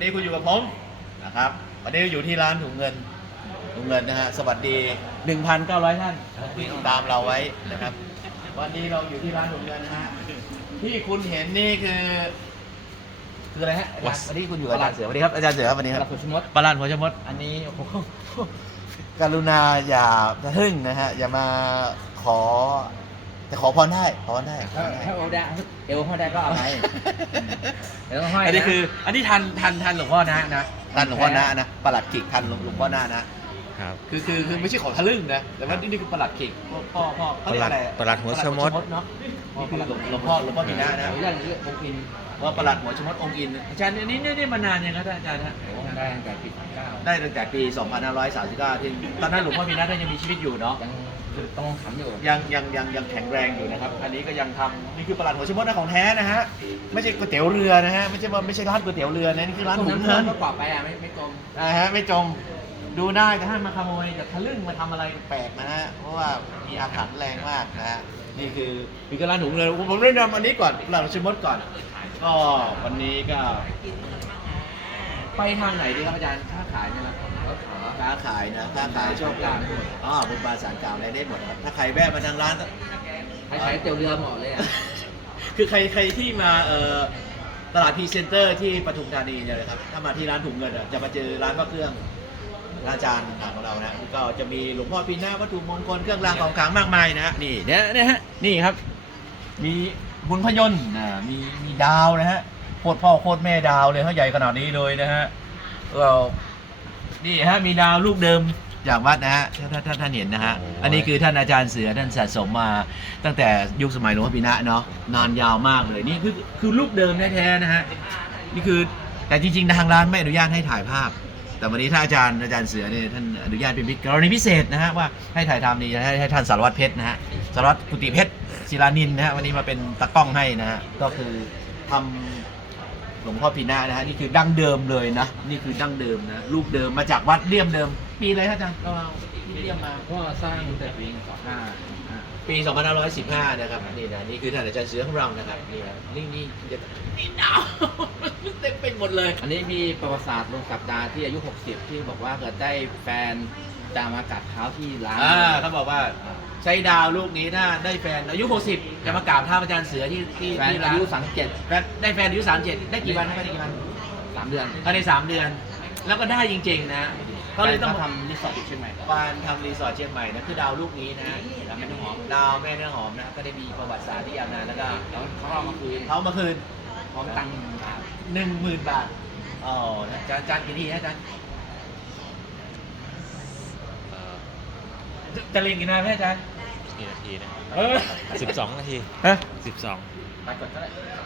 ันนี้คุณอยู่กับผมนะครับวันนี้อยู่ที่ร้านถุงเงิน ถุงเงินนะฮะ สวัสดี1,900ท่านที่ตามเราไว้นะครับ วันนี้เราอยู่ที่ร้านถุงเงินนะฮะ ที่คุณเห็นนี่คือ คืออะไรฮะ วันนี้คุณอยู่กับอาจารย์เสือวันนี้ครับ อาจารย์เสือครับวันนี้ครับปาหลัวมดปลาัดหัวชมดอันนี้โอ้โหกรุณาอย่าทึ่งนะฮะ อย่ามาขอแต่ขอพรได้ขอได้เอเอวพ่อได้ก็เอาไปเอวห้อยอันนี้คือ อันนี้ทันทันทันหลวงพ่อนะนะทันหลวงพ่อนะนะประหลัดขีดทันหลวงพ่อหน้านะคือคือคือไม่ใช่ขอทะลึ่งนะ แต่ว่านี่คือประหลัดขีดพ่อพ่อเขาเรียกอะไรประหลัดหัวชะมดเนาะนี่คือหลวงพ่อหลวงพ่อพีน้านะองเงี้ยองค์อิน ว่าประหลัดหัวชะมดองค์อินอาจารย์อันนี้นี่นี่มานานยังครับอาจารย์ฮะได้ตั้งแต่ปี 2539ได้ตั้งแต่ปี2539ที่ตอนนั้นหลวงพ่อพีน้าท่านยังมีชีวิตอยู่เนาะต้องทำอยู่ยังยังยังยังแข็งแรงอยู่นะครับ อันนี้ก็ยังทํานี่คือประหลัดหัวชิมดนะของแท้นะฮะไม่ใช่ก๋วยเตี๋ยวเรือนะฮะไม่ใช่ไม่ใช่ร้านก๋วยเตี๋ยวเรือนะนี่คือร้านหมูเนื้อก็กว่าไปอ่ะไม่ไม่ตรงนะฮะไม่จรงดูได้จะให้มาขโมยจะทะลึ่งมาทําอะไรแปลกนะฮะเพราะว่ามีอาถรรพ์แรงมากนะฮะนี่คือนี่คือร้านหมูเนื้อผมเริ่มนำอันนี้ก่อนปลาดหัวชิมดก่อนก็วันนี้ก็ ไปทางไหนดีครับอาจารย์ถ้าขายเนี่ยขายนะค้าขายชอบการหอ๋อบุญบาสารกล่าวอะไรได้หมดถ้าใครแวะมาทางร้านใครใช้เตียวเรือหมอเลยคือใครใครที่มาเอ่อตลาดพีเซนเตอร์ที่ปทุมธานีเนี่ยลยครับ ถ้ามาที่ร้านถุงเงินจะมาเจอร้านก็เครื่องอาจารย์ของเรานะก็จะมีหลวงพ่อปีน้าวัตถุมงคลเครื่องรางของขลังมากมายนะนี่ เนี่ยนะฮะ นี่ครับ มีบุญพยนต์นะมีมีดาวนะฮะ โคตรพ่อโคตรแม่ดาวเลยเขาใหญ่ขนาดนี้เลยนะฮะ เรานี่ฮะมีดาวลูกเดิมจากวัดนะฮะถ้านท่านท่านเห็นนะฮะอันนี้คือท่านอาจารย์เสือท่านสะสมมาตั้งแต่ยุคสมัยหลวงพ่อปีนะเนาะนานยาวมากเลยนี่คือคือลูกเดิมแท้ๆนะฮะ นี่คือแต่จริงๆทางร้านไม่อนุญาตให้ถ่ายภาพ แต่วันนี้ท่านอาจารย์อาจารย์เสือเนี่ยท่านอนุญาตเป็นพิเศษกรณีพิเศษนะฮะว่าให้ถ่ายทำนี่ให้ท่านสารวัตรเพชรนะฮะสารวัตรกุฏิเพชรศิลานินนะฮะวันนี้มาเป็นตะก้องให้นะฮะก็คือทําหลวงพ่อพีน่านะฮะนี่คือดั้งเดิมเลยนะ นี่คือดั้งเดิมนะ ลูกเดิมมาจากวัดเลี่ยมเดิม ปีอะไรครับอาจารย์ก็เรียมมาพ่อสร้างแต่ปี25ปี 2515 นะครับนี่นะนี่คือท่านอาจารย์เสือของเรานะครับนี่นี่นี่จะนี่หนาวมเต็มไปหมดเลย อันนี้มีประวัติศาสตร์ลงกับดาที่อายุ 60 ที่บอกว่าเกิดได้แฟนจามากัดเท้าที่ร้านอ่าเขาบอกว่าใช้ดาวลูกนี้นะได้แฟนอายุ 60จะมากราบท่าอาจารย์เสือที่ที่ที่ร้านอายุ 37แฟนได้แฟนอายุ 37 ได้กี่วันได้กี่วันสามเดือนภายในสามเดือน แล้วก็ได้จริงๆนะเขาเลยต้องทำรีสอร์ทเชียงใหม่บานทำรีสอร์ทเชียงใหม่นะคือดาวลูกนี้นะดาวแม่เนื้อหอมดาวแม่เนื้อหอมนะก็ได้มีประวัติศาสตร์ที่ยาวนานแล้วก็เขาเขามาคืนเขามาคืนพร้อมตังค์หนึ่งหมื่นบาทอ๋อจานจานกี่ทีนะจานจะเล่นกี่นาทีจ๊ะสิบสองนาทีฮะสิบสองปกฏเท่าไหร